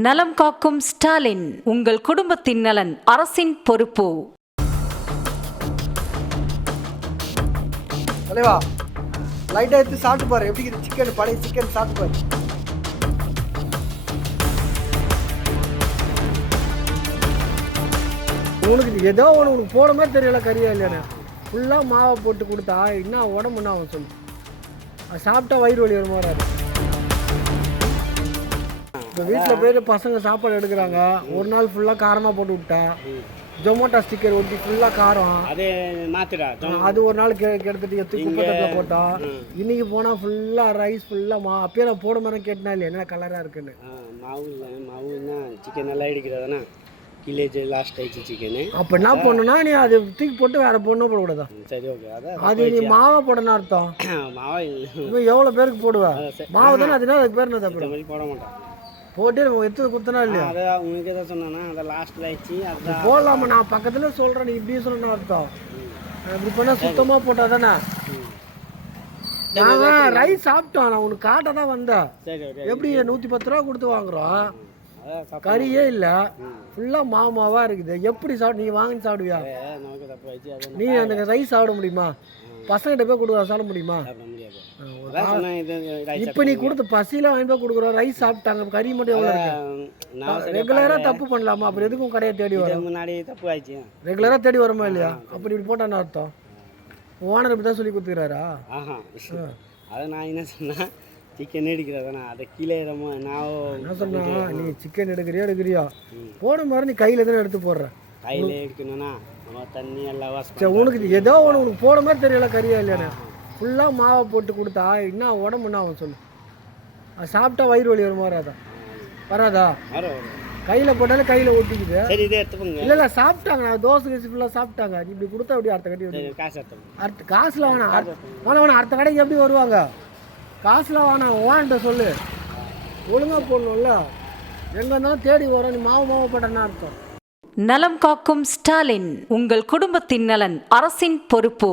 நலம் காக்கும் ஸ்டாலின், உங்கள் குடும்பத்தின் நலன் அரசின் பொறுப்பு. தலைவா, லைட்டா எடுத்து சாப்பிட்டு பாரு. எப்படி இருக்குது சிக்கன்? பழைய சிக்கன் சாப்பிட்டு பாரு. உனக்கு ஏதோ உனக்கு போட மாதிரி தெரியல, கறியா இல்லையானே. ஃபுல்லாக மாவை போட்டு கொடுத்தா என்ன உடம்புன்னா அவன் சொல்லு. அது சாப்பிட்டா வயிறு வலி வருமா வராது. இப்போ வீட்டில் போய் பசங்க சாப்பாடு எடுக்கிறாங்க, ஒரு நாள் ஃபுல்லாக காரமாக போட்டு விட்டா, ஜொமேட்டோ ஸ்டிக்கர் ஒட்டி ஃபுல்லாக காரம் அதே மாத்திரா அது ஒரு நாள் கெடுத்துட்டு எடுத்து குப்பத்தில் போட்டா. இன்னைக்கு போனால் ஃபுல்லாக ரைஸ் ஃபுல்லாக அப்பயே நான் போட மாதிரி கேட்டனா இல்லையா என்ன கலராக இருக்குன்னு. மாவுன்னா சிக்கன் நல்லா இடிக்கிறதாண்ணா கிலேஜ் லாஸ்ட் ஆயிடுச்சு சிக்கனு. அப்போ என்ன பண்ணணும்னா நீ அது தூக்கி போட்டு வேறு பொண்ணு போடக்கூடாதா? சரி, ஓகே. அதான் அது நீ மாவை போடணும் அர்த்தம். மாவா இப்போ எவ்வளோ பேருக்கு போடுவேன் மாவு தானே? அதுனா அதுக்கு பேர் என்ன தப்பு? மாதிரி போட மாட்டேன். போட்டு எடுத்து குத்தனா இல்லையா? அதான் உனக்கு எதாவது சொன்னா அதை லாஸ்ட்டில் ஆயிடுச்சு. அதுதான் போடலாமா? நான் பக்கத்தில் சொல்கிறேன், நீ இப்படி சொல்லணும் அர்த்தம். இப்படி பண்ணால் சுத்தமாக போட்டால் தானே. நாங்கள் ரைஸ் சாப்பிட்டோம், நான் உனக்கு காட்ட தான் வந்தேன். சரி, எப்படி 110 ரூபா கொடுத்து வாங்குறோம், கறியே இல்லை, ஃபுல்லாக மாவாக இருக்குது. எப்படி சாப்பிட்டு நீ வாங்கி சாப்பிடுவியா? நமக்கு தப்பு ஆயிடுச்சு. அதை நீ அந்த ரைஸ் சாப்பிட முடியுமா? பசங்கிட்ட போய் கொடுக்குற சாப்பிட முடியுமா? இப்போ நீ கொடுத்து பசியில் வாங்கி போய் கொடுக்குறோம், ரைஸ் சாப்பிட்டாங்க, கறி மட்டும் எவ்வளோ இருக்கு? ரெகுலராக தப்பு பண்ணலாமா? அப்புறம் எதுக்கும் கடையை தேடி வரும். முன்னாடி தப்பு ஆயிடுச்சு. ரெகுலராக தேடி வருமா இல்லையா? அப்படி இப்படி போட்டான்னு அர்த்தம். ஓனர் இப்படி தான் சொல்லி கொடுத்துக்கிறாரா? ஆஹா, அதை நான் என்ன சொன்னேன், சிக்கன் எடுக்கிறதாண்ணா அதை கீழே நான் என்ன சொன்னா, நீ சிக்கன் எடுக்கிறியா போன மாதிரி நீ கையில் தானே எடுத்து போடுற. கையில் எடுக்கணும்னா நம்ம தண்ணி எல்லாம் வாசம். உனக்கு ஏதோ உனக்கு போட மாதிரி தெரியல, கறியா இல்லையானே. ஃபுல்லாக மாவை போட்டு கொடுத்தா என்ன உடம்புன்னா அவன் சொல்லு. அது சாப்பிட்டா வயிறு வலி வருமா வராதா? கையில் போட்டாலும் கையில் ஒட்டிக்குது. சரி, இதே எடுத்துக்கோங்க. இல்லை சாப்பிட்டாங்க, நான் தோசை கழிச்சு ஃபுல்லாக சாப்பிட்டாங்க. நீ இப்படி கொடுத்தா அப்படி அடுத்த கட்டி காசு காசுல வேணாம் அடுத்த கடைக்கு எப்படி வருவாங்க? காசுல வேணாம், வான்ட்ட சொல்லு. ஒழுங்காக போடணும்ல. எங்கே இருந்தாலும் தேடி வரோம், நீ மாவு போட்டேன்னா அர்த்தம். நலம் காக்கும் ஸ்டாலின், உங்கள் குடும்பத்தின் நலன் அரசின் பொறுப்பு.